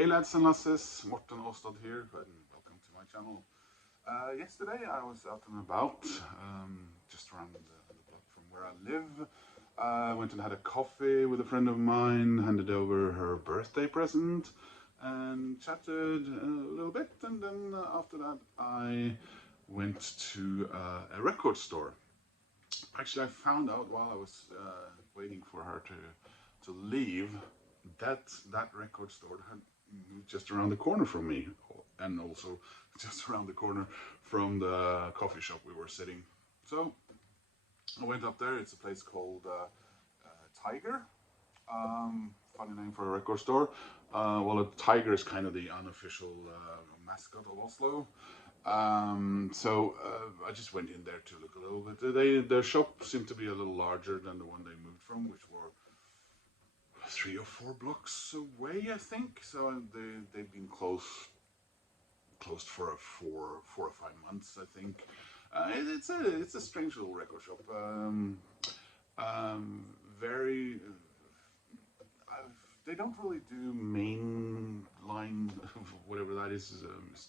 Hey lads and lasses, Morten Ostad here, and welcome to my channel. Yesterday I was out and about, just around the block from where I live. I went and had a coffee with a friend of mine, handed over her birthday present, and chatted a little bit, and then after that I went to a record store. Actually, I found out while I was waiting for her to leave that that record store had moved just around the corner from me, and also just around the corner from the coffee shop we were sitting. So I went up there. It's a place called Tiger. Funny name for a record store. Well, a tiger is kind of the unofficial mascot of Oslo. I just went in there to look a little bit. Their shop seemed to be a little larger than the one they moved from, which were 3 or 4 blocks away, I think. So they've been closed for 4 or 5 months, I think. It's a strange little record shop. Very. They don't really do mainline, whatever that is,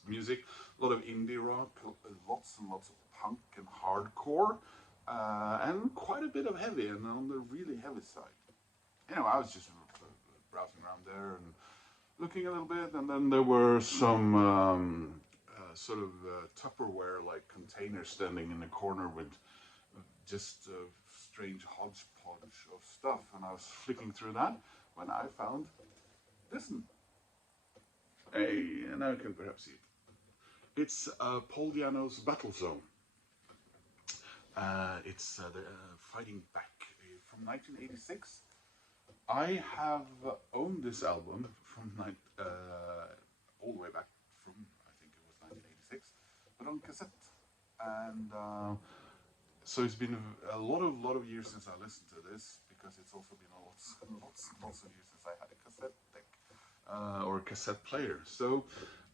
music. A lot of indie rock, lots and lots of punk and hardcore, and quite a bit of heavy, and on the really heavy side. Anyway, I was just browsing around there and looking a little bit, and then there were some sort of Tupperware-like containers standing in the corner with just a strange hodgepodge of stuff, and I was flicking through that when I found this one. Hey, and now you can perhaps see it. It's Paul DiAnno's Battlezone. It's the Fighting Back from 1986. I have owned this album from all the way back from, I think it was 1986, but on cassette. And so it's been a lot of years since I listened to this, because it's also been lots of years since I had a cassette deck or a cassette player. So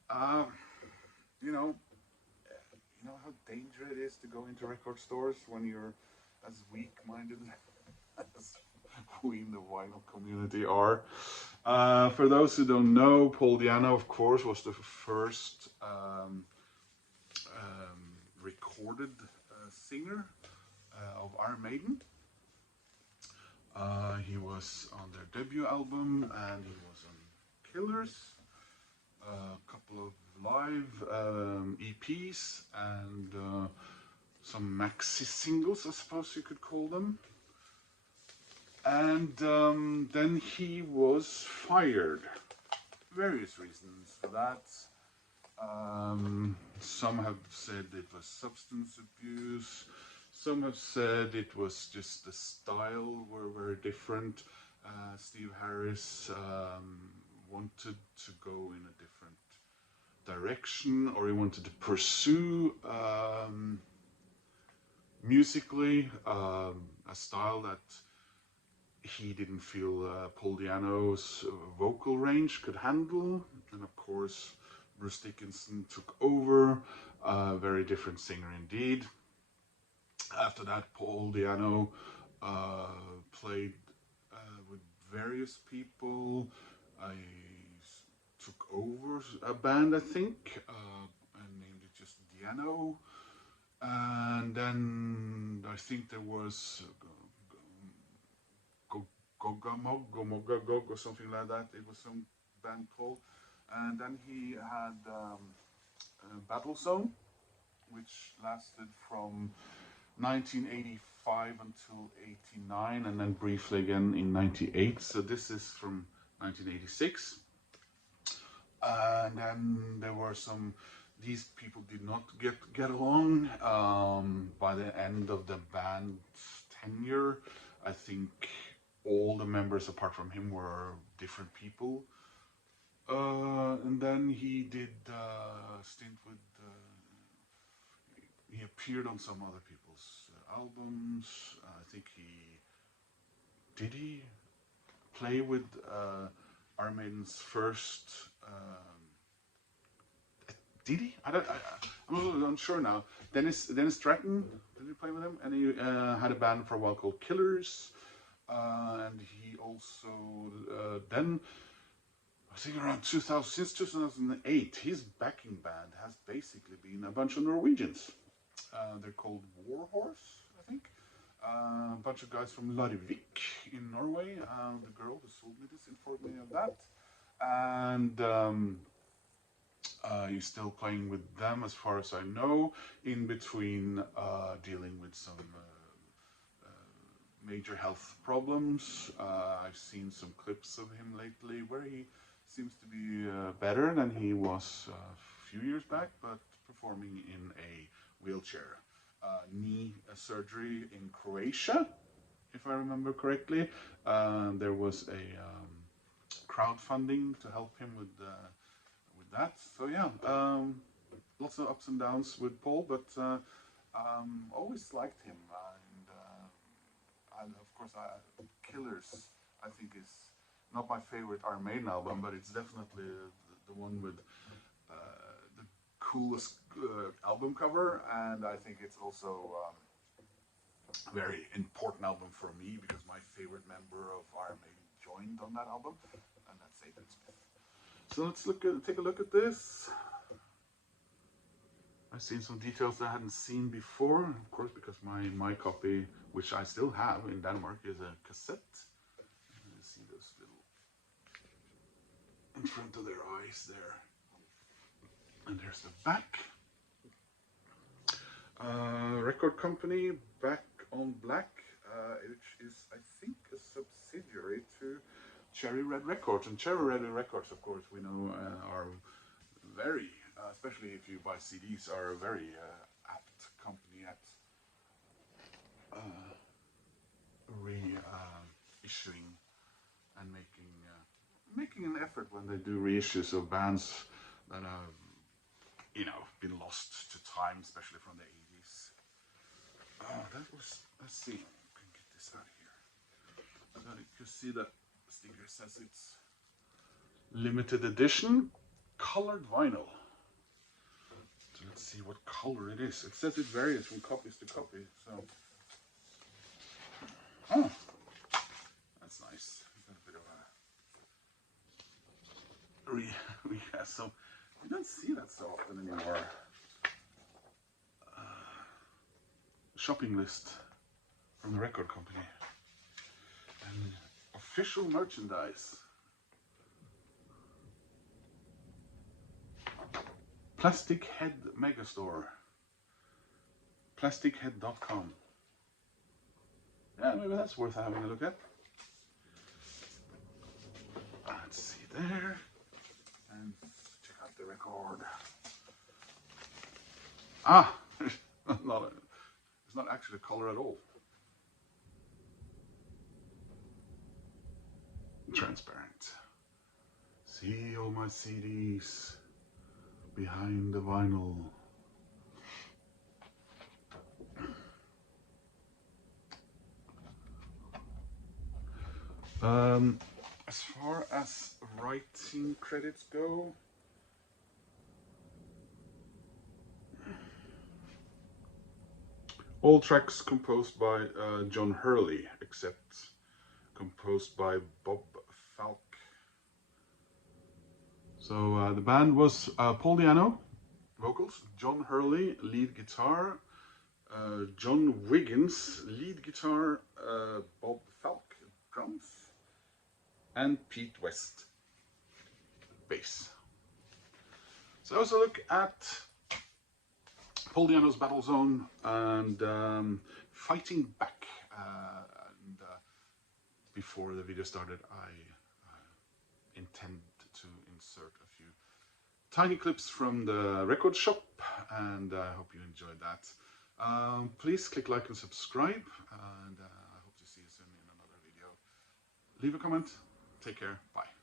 you know how dangerous it is to go into record stores when you're as weak-minded as we in the vinyl community are. For those who don't know, Paul DiAnno, of course, was the first recorded singer of Iron Maiden. He was on their debut album, and he was on Killers, a couple of live EPs, and some maxi singles, I suppose you could call them. And then he was fired. Various reasons for that. Some have said it was substance abuse. Some have said it was just the style were very different. Steve Harris wanted to go in a different direction, or he wanted to pursue musically a style that he didn't feel Paul DiAnno's vocal range could handle. And of course, Bruce Dickinson took over, very different singer indeed. After that, Paul DiAnno played with various people. I took over a band, I think, and named it just DiAnno. And then I think there was Gogagog or something like that. It was some band called. And then he had Battlezone, which lasted from 1985 until 89, and then briefly again in 98. So this is from 1986. And then there were some, these people did not get along. By the end of the band's tenure, I think all the members apart from him were different people. And then he did a stint with, he appeared on some other people's albums. I think did he play with Iron Maiden's first, did he? I'm a little unsure now. Dennis Stratton, did he play with him? And he had a band for a while called Killers. And he also then I think around 2000, since 2008, his backing band has basically been a bunch of Norwegians. They're called Warhorse, I think. A bunch of guys from Larvik in Norway. The girl who sold me this informed me of that. And he's still playing with them as far as I know, in between dealing with some major health problems. I've seen some clips of him lately where he seems to be better than he was a few years back, but performing in a wheelchair. Knee surgery in Croatia, if I remember correctly. There was a crowdfunding to help him with that. So yeah, lots of ups and downs with Paul, but always liked him. And of course, Killers, I think, is not my favorite Iron Maiden album, but it's definitely the one with the coolest album cover, and I think it's also a very important album for me because my favorite member of Iron Maiden joined on that album, and that's Adrian Smith. So let's take a look at this. I've seen some details I hadn't seen before, of course, because my copy, which I still have in Denmark, is a cassette. You see those little in front of their eyes there. And there's the back. Record company, Back on Black, which is, I think, a subsidiary to Cherry Red Records. And Cherry Red Records, of course, we know are very, especially if you buy CDs, are a very apt company at reissuing and making an effort when they do reissues of bands that have, you know, been lost to time, especially from the 80s. That was, let's see, I can get this out of here. So you can see that the sticker says it's limited edition colored vinyl. So let's see what color it is. It says it varies from copies to copy, so. Oh, that's nice. A bit of a recast. So you don't see that so often anymore. Shopping list from the record company. And official merchandise. Plastic Head Megastore. PlasticHead.com. Yeah, maybe that's worth having a look at. Let's see there. And check out the record. Ah, it's not actually a color at all. Transparent. See all my CDs behind the vinyl. As far as writing credits go, all tracks composed by John Hurley, except composed by Bob Falk. So the band was Paul DiAnno, vocals, John Hurley, lead guitar, John Wiggins, lead guitar, Bob Falk, drums, and Pete West, bass. So that was a look at Paul DiAnno's Battlezone and Fighting Back. And before the video started, I intend to insert a few tiny clips from the record shop, and I hope you enjoyed that. Please click like and subscribe, and I hope to see you soon in another video. Leave a comment. Take care. Bye.